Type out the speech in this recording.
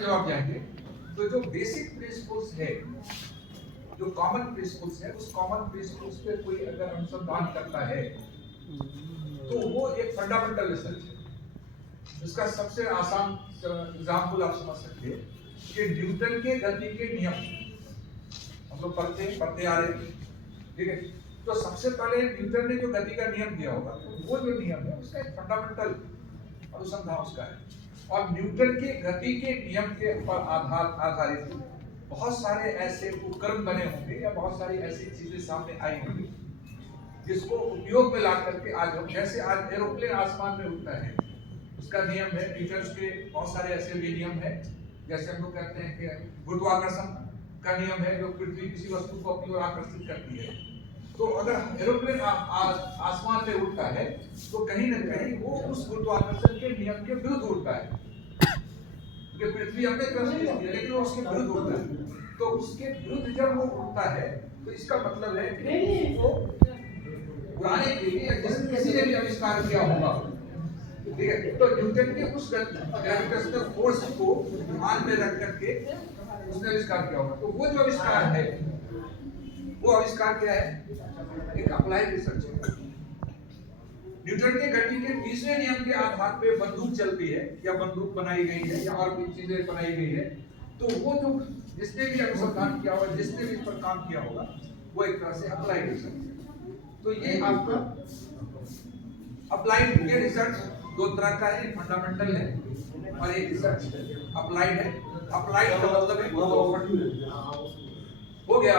में जब आप जाएंगे तो जो बेसिक प्रिंसिपल्स है, जो कॉमन प्रिंसिपल्स है, उस कॉमन प्रिंसिपल्स पे कोई अगर अनुसंधान करता है तो वो एक फंडामेंटल रिसर्च है। इसका सबसे आसान एग्जाम्पल आप समझ सकते हैं कि न्यूटन के गति के नियम हम लोग पढ़ते आ रहे हैं, ठीक है। तो सबसे पहले न्यूटन ने जो गति का नियम दिया होगा, तो वो जो नियम है उसका एक फंडामेंटल अनुसंधान उसका है। और न्यूटन के गति के नियम के ऊपर आधारित बहुत सारे ऐसे उपकरण बने होंगे या बहुत सारी ऐसी चीजें सामने आई होंगी जिसको उपयोग में ला करके आज हम, जैसे आज एरोप्लेन आसमान में उड़ता है, उसका नियम है न्यूटन के। बहुत सारे ऐसे भी नियम है, जैसे हम लोग कहते हैं कि गुरुत्वाकर्षण का नियम है, जो पृथ्वी किसी वस्तु को अपनी ओर आकर्षित करती है। तो अगर एरोप्लेन आसमान में उड़ता है तो कहीं ना कहीं वो उस गुरुत्वाकर्षण के नियम के विरुद्ध उड़ता है, क्योंकि पृथ्वी अपने तरफ से है लेकिन वो उसके विरुद्ध उड़ता है। तो उसके विरुद्ध जब वो उड़ता है तो इसका मतलब है कि वो उड़ाने के लिए किसी ने भी आविष्कार किया होगा, ठीक है। तो न्यूटन के उस ग्रेविटेशनल फोर्स को ध्यान में रख करके उसने आविष्कार किया होगा। तो वो जो आविष्कार है, वो आविष्कार क्या है? एक अप्लाइड रिसर्च है। न्यूटन के गति के तीसरे नियम के आधार पे बंदूक चलती है या बंदूक बनाई गई है या और भी चीजें बनाई गई है। तो वो जो जिसने भी अनुसंधान किया होगा, जिसने भी इस पर काम किया होगा, वो एक तरह से अप्लाइड रिसर्च है। तो ये आपका अप्लाइड, ये रिसर्च दो तरह का है, फंडामेंटल है और एक रिसर्च अप्लाइड है। अप्लाइड का मतलब है हो गया